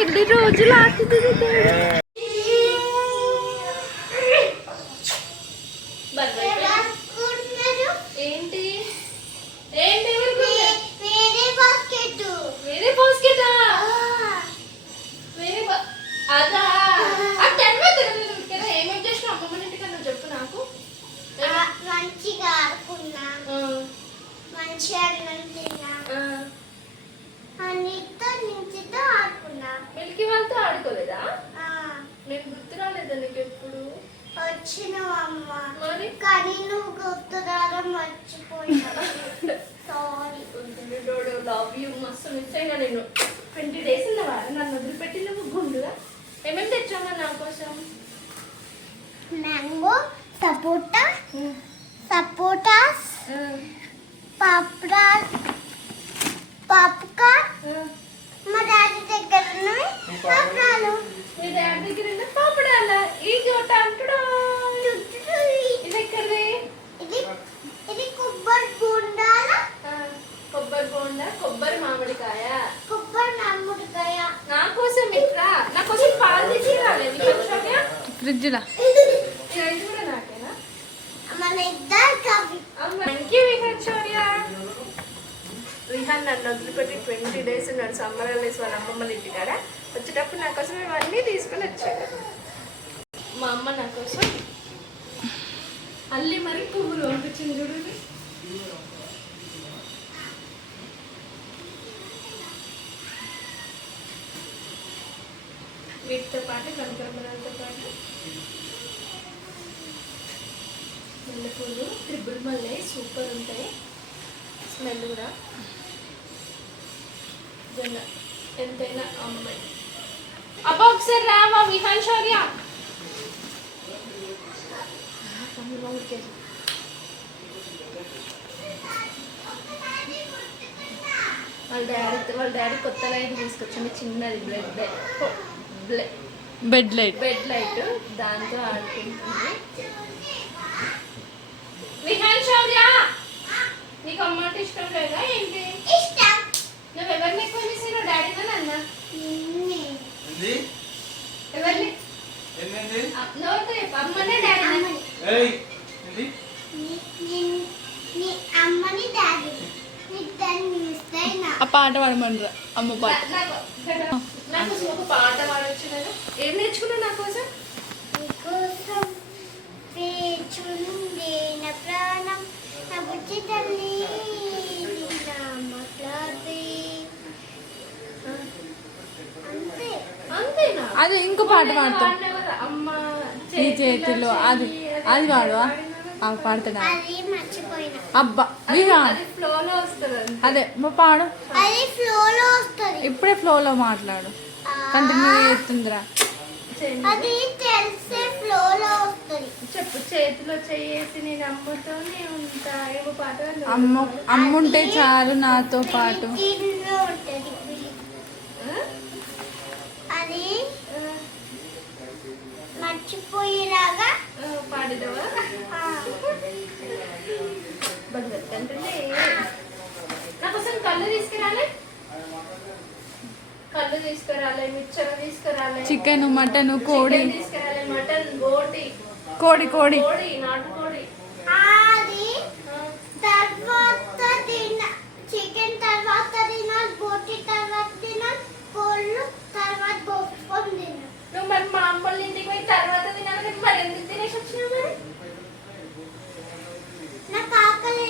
ఎన్ని రోజులు ఆడుతుంది ఏంటి ఏంటి వేరే బాస్కెట్ వేరే అదా ఏమేమి చేసినా అమ్మమ్మ ఇంటికి నువ్వు చెప్పు నాకు. మంచిగా ఆడుకున్నా, మంచిగా ఆడుకున్నా. మిల్కి వాళ్ళతో ఆడుకోలేదా? నేను గుర్తు రాలేదా నీకు ఎప్పుడు? వచ్చినావు అమ్మ, మరి కానీ నువ్వు గుర్తు రావడం మర్చిపోయినా. సారీ. Love you. మస్తు మిస్ అయినా నేను. 20 days ఉన్నవా నన్ను వదిలిపెట్టి నువ్వు గుండుగా. ఏమేమి తెచ్చామా నా కోసం? Mango, sapotas, popcorn. మా డాడీ దగ్గర ఉన్నాయి పాపడాలు. మీ డాడీ దగ్గర ఉన్న పాపడాల? ఇది ఒకటి అంటుడా. ఇది ఎక్కడది? ఇది కొబ్బరి బోండాల. కొబ్బరి బోండా, కొబ్బరి మామిడికాయ. నా కోసం ఇట్లా, నా కోసం పాలు తెచ్చి రాలేదు ఫ్రిడ్జ్ లా. ఇది కూడా నాకేనా? మన ఇద్దరు కవి. Thank you Vihaan. విహాన్ నన్ను వదిలిపెట్టి 20 days ఉన్నాడు సమ్మర్ హాలిడేస్ వాళ్ళ అమ్మమ్మల ఇంటికాడ. వచ్చేటప్పుడు నా కోసం ఇవన్నీ తీసుకొని వచ్చాడు. మా అమ్మ నా కోసం అల్లి మరి పువ్వులు పంపించింది చూడండి. వీటితో పాటు కనకరమలతో పాటు మల్లెపూలు, ట్రిపుల్ మల్లె సూపర్ ఉంటాయి. స్మెల్ కూడా ఎంతైనా అమ్మాయి. అబ్బా ఒకసారి రావా విహాన్ శౌర్య. వాళ్ళ డాడీ కొత్త లైట్ తీసుకొచ్చింది, చిన్నది బెడ్ లైట్. దాంతో ఆడుకుంటుంది. విహాన్ శౌర్య, నీకు అమ్మ అంటే ఇష్టం లేదా ఏంటి? ఇష్టం. నువ్వు ఎవరిని ఎక్కువ చేసావు, డాడీనా నన్నా? ఎవరిని? అమ్మనే డాడీ? అమ్మని డాడీ. ఆ పాట పాడమంటారా? అమ్మ పాట. నాకు ఒక పాట పాడవచ్చు నేను. ఏం నేర్చుకున్నావు నా కోసం? నీకోసం వేచుండే నా ప్రాణం, నా బుజ్జి తల్లి అంతేనా? అది ఇంకో పాట పాడతా. అమ్మ నీ చేతిలో అది అది పాడవా? పాడతాడా? అబ్బా అదే పాడు. ఇప్పుడే ఫ్లోలో మాట్లాడు. కంటిన్యూ చేస్తుందిరా. చెప్పు. చేతిలో చేసి నేను అమ్మతోనే ఉంటా. ఏమో పాట. అమ్ముంటే చాలు నాతో పాటు. అది మర్చిపోయేలాగా పాడేదవా? నా కోసం కళ్ళు తీసుకురాలే, మిక్చర్ తీసుకురాలే, చికెన్, మటన్, కోడి తీసుకురాలే. మటన్, కోడి నాటుకోడి. అది తర్వాత చికెన్ తర్వాత తినాలి, బోటి తర్వాత తినాలి, కోళ్ళు తర్వాత బొప్పం తినాలి. నువ్వు మరి మా అమ్మోళ్ళ ఇంటికి పోయి తర్వాత తినాలి. మరి ఎందుకు తినేసి వచ్చినావు? మరి నాకు ఆకలి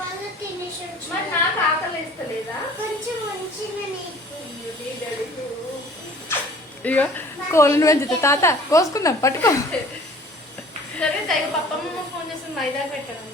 వల్ల తినేసి వచ్చి. మరి నాకు ఆకలి వేస్తలేదా? కొంచెం మంచిగా ఇక కోళ్ళను పెంచుతా. తాత కోసుకుందాం, పట్టుకో. సరే పప్పమ్మ ఫోన్ చేసి మైదా పెట్టడం.